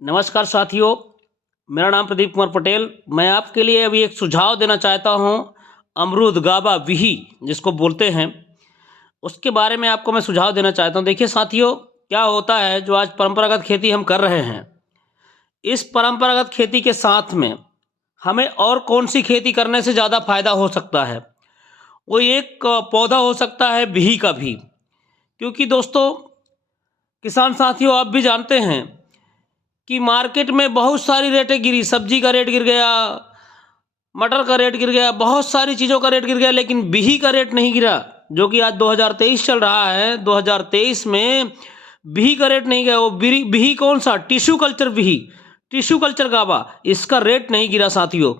नमस्कार साथियों, मेरा नाम प्रदीप कुमार पटेल। मैं आपके लिए अभी एक सुझाव देना चाहता हूं। अमरूद, गाबा, बिही जिसको बोलते हैं, उसके बारे में आपको मैं सुझाव देना चाहता हूं। देखिए साथियों, क्या होता है जो आज परंपरागत खेती हम कर रहे हैं, इस परंपरागत खेती के साथ में हमें और कौन सी खेती करने से ज़्यादा फायदा हो सकता है? वो एक पौधा हो सकता है बिही का भी। क्योंकि दोस्तों, किसान साथियों, आप भी जानते हैं कि मार्केट में बहुत सारी रेटें गिरी। सब्जी का रेट गिर गया, मटर का रेट गिर गया, बहुत सारी चीज़ों का रेट गिर गया, लेकिन बिही का रेट नहीं गिरा। जो कि आज 2023 चल रहा है, 2023 में बिही का रेट नहीं गया। वो बिही कौन सा? टिश्यू कल्चर बिही, टिश्यू कल्चर गाबा, इसका रेट नहीं गिरा साथियों।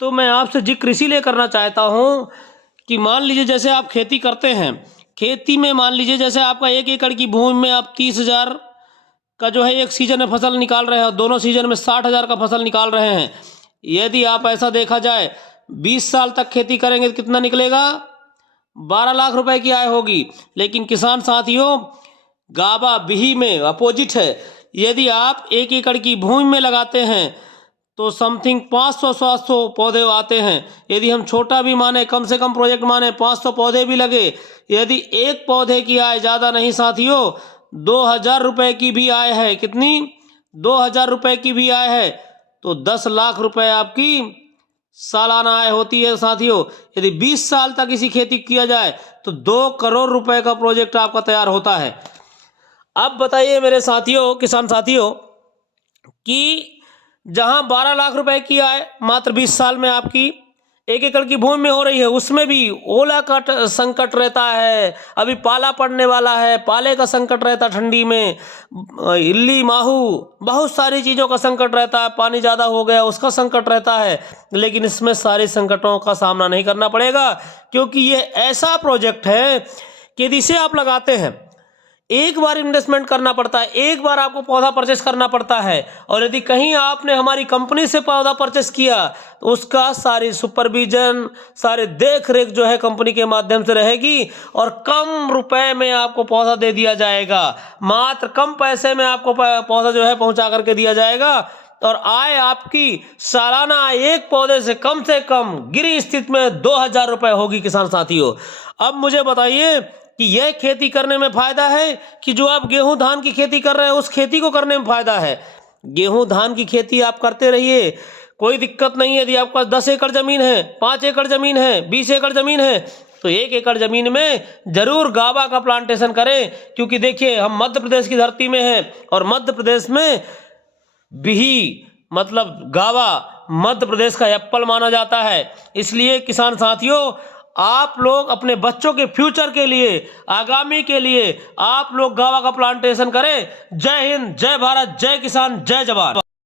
तो मैं आपसे जिक्र इसीलिए करना चाहता हूँ कि मान लीजिए जैसे आप खेती करते हैं, खेती में मान लीजिए जैसे आपका 1 एकड़ की भूमि में आप 30,000 का जो है एक सीजन में फसल निकाल रहे हैं और दोनों सीजन में 60,000 का फसल निकाल रहे हैं। यदि आप ऐसा देखा जाए 20 साल तक खेती करेंगे तो कितना निकलेगा? 12 लाख रुपए की आय होगी। लेकिन किसान साथियों, गाबा बिही में अपोजिट है। यदि आप 1 एकड़ की भूमि में लगाते हैं तो समथिंग 500-700 पौधे आते हैं। यदि हम छोटा भी माने, कम से कम प्रोजेक्ट माने, 500 पौधे भी लगे, यदि एक पौधे की आय ज़्यादा नहीं साथियों, 2,000 रुपये की भी आय है। कितनी? 2,000 रुपये की भी आय है तो 10 लाख रुपए आपकी सालाना आय होती है साथियों। यदि 20 साल तक इसी खेती किया जाए तो 2 करोड़ रुपए का प्रोजेक्ट आपका तैयार होता है। अब बताइए मेरे साथियों, किसान साथियों, कि जहां 12 लाख रुपए की आय मात्र 20 साल में आपकी 1 एकड़ की भूमि में हो रही है, उसमें भी ओला का संकट रहता है। अभी पाला पड़ने वाला है, पाले का संकट रहता है, ठंडी में इल्ली, माहू, बहुत सारी चीज़ों का संकट रहता है। पानी ज़्यादा हो गया उसका संकट रहता है। लेकिन इसमें सारे संकटों का सामना नहीं करना पड़ेगा, क्योंकि ये ऐसा प्रोजेक्ट है कि यदि इसे आप लगाते हैं, एक बार इन्वेस्टमेंट करना पड़ता है, एक बार आपको पौधा परचेस करना पड़ता है। और यदि कहीं आपने हमारी कंपनी से पौधा परचेस किया तो उसका सारी सुपरविजन, सारे देख रेख जो है कंपनी के माध्यम से रहेगी और कम रुपए में आपको पौधा दे दिया जाएगा। मात्र कम पैसे में आपको पौधा जो है पहुंचा करके दिया जाएगा। और आय आपकी सालाना एक पौधे से कम गिरी स्थिति में 2,000 रुपए होगी किसान साथियों। अब मुझे बताइए कि यह खेती करने में फायदा है कि जो आप गेहूं धान की खेती कर रहे हैं उस खेती को करने में फायदा है? गेहूं धान की खेती आप करते रहिए, कोई दिक्कत नहीं है। यदि आपके पास 10 एकड़ जमीन है, 5 एकड़ जमीन है, 20 एकड़ जमीन है, तो 1 एकड़ जमीन में जरूर गाबा का प्लांटेशन करें। क्योंकि देखिए, हम मध्य प्रदेश की धरती में हैं और मध्य प्रदेश में बिही मतलब गाबा मध्य प्रदेश का एप्पल माना जाता है। इसलिए किसान साथियों, आप लोग अपने बच्चों के फ्यूचर के लिए, आगामी के लिए आप लोग गाबा का प्लांटेशन करें। जय हिंद, जय भारत, जय किसान, जय जवान।